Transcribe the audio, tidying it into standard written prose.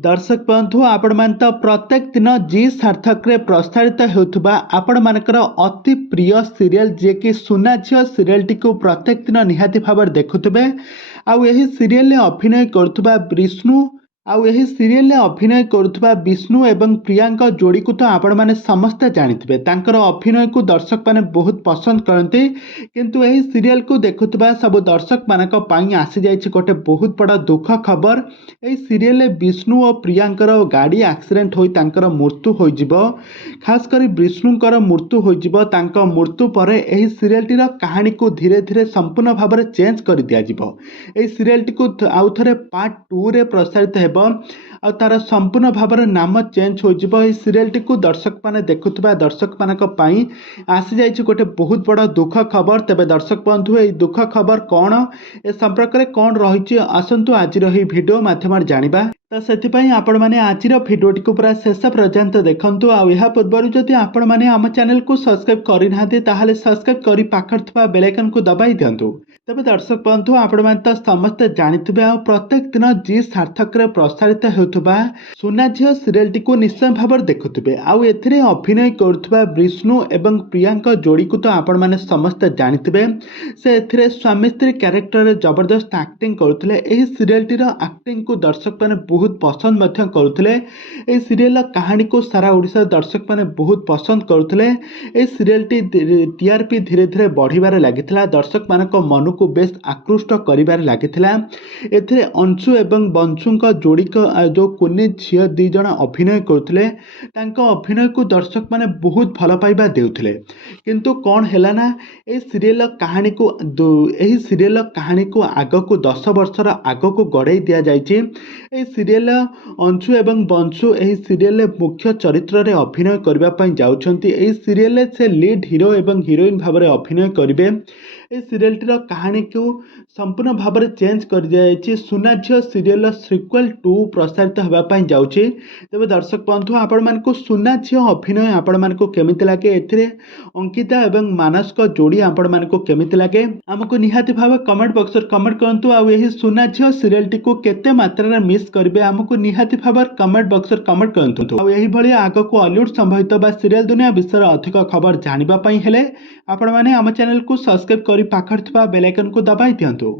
दर्शक बंधु आपण मान तो प्रत्येक दिन जी सार्थक रे प्रसारित होउथबा आपण मानकर अति प्रिय सीरियल जे कि सुना झियो सीरियल टी को प्रत्येक दिन निहाती भाव देखुथबे। आउ एही सीरियल ले अभिनय करथबा विष्णु आउ एही सीरियल ले अभिनय करथबा विष्णु एवं प्रियांका जोड़ी को तो आपण माने समस्त जानिथिबे। तांकर अभिनय को दर्शक माने बहुत पसंद करते, किंतु एही सीरियल को देखुथबा सब दर्शक मानक पई आसी जाइछि गोटे बहुत बड़ा दुख खबर। एही सीरियल ले विष्णु और प्रियांकर गाड़ी एक्सीडेंट होई तांकर मृत्यु होई जिवो। खास करी विष्णुकर मृत्यु होई जिवो। तांकर मृत्यु पर एही सीरियल टीर कहानी को धीरे धीरे संपूर्ण भाव में चेंज कर दिया जिवो। एही सीरियल टी को आउ थरे पार्ट 2 रे प्रसारित हेबो आ तार संपूर्ण भाव में नाम चेंज हो जिवो। एही सीरियल टी को दर्शक माने देखुथबा दर्शक मानक पई आसी जाइछि गोटे बहुत बड़ा दुख खबर। तबे दर्शक बंधु एही दुख खबर कौन ए संपर्क में कौन रही आसतु आज रही वीडियो माध्यम जानिबा। तो से आपण मैंने आज भिडियो टी पूरा शेष पर्यंत देखंतु। आ पूर्व जदि आपण मैंने आम चैनल को सब्सक्राइब करना ताहले सब्सक्राइब करी पाखर थवा बेल आइकन को दबाई दिंतु। तबे दर्शक बंधु आपण मैंने तो समस्त जानिथिबे आ प्रत्येक दिन जी सार्थक रे प्रसारित होउथबा सुना झियो सीरियल टी को निश्चय भाव देखुथिबे। आउ एथिरे अभिनय करथबा विष्णु एवं प्रियांका जोड़ी को तो आपण मैंने समस्त जानिथिबे। से एथिरे स्वामी स्त्री कैरेक्टर रे जबरदस्त एक्टिंग करथले। एही सीरियल टी रो एक्टिंग को दर्शक माने बहुत पसंद मध्य करुले। ए सीरियल कहानी को सारा ओडिशा दर्शक माने बहुत पसंद करुले। ए सीरियल टी टीआरपी धीरे धीरे बढ़िबार लागिथिला। दर्शक मानक मन को बेस आकृष्ट करिबार लागिथिला। एथिरे अंशु एवं बंशु का जोड़ी जो कुनी झियो दी जण अभिनय करुले तांको अभिनय को दर्शक माने बहुत भल पाइबा देउथिले। किंतु कोन हैला ना ए सीरियल कहानी को एही सीरियल कहानी को आग को 10 वर्षर आग को गड़ाई दिया जाइछि। ए सीरियल अंशु एवं बंशु एही सीरियल मुख्य चरित्र रे अभिनय करबा पई जाउछंती। एही सीरियल से लीड हीरो एवं हीरोइन भाव में अभिनय करिवे। ए सीरियल टीर कहानी को संपूर्ण भाव में चेंज कर दिया जाइछि। सुना झियो सीरियल सिक्वल 2 प्रसारित होबा पई जाउछि। तबे दर्शक बंधु आपण मान को सुना झियो अभिनय आपण मान को केमिति लागे, एथिरे अंकिता एवं मानस को जोड़ी आपण मान को केमिति लागे हमको निहाती भाव कमेंट बॉक्स रे कमेंट करंतु। आ एही सुना झियो सीरियल टी को केते मात्रा रे मिस करबे हमको निहाती भाव कमेंट बॉक्स रे कमेंट करंतु। आ एही भली आगो को हॉलीवुड संबंधित बा सीरियल दुनिया विषय अधिक खबर जानिबा पई हेले आपण माने हम चैनल को सब्सक्राइब करी पाखर थवा बेल आइकन को दबाई दियंतु।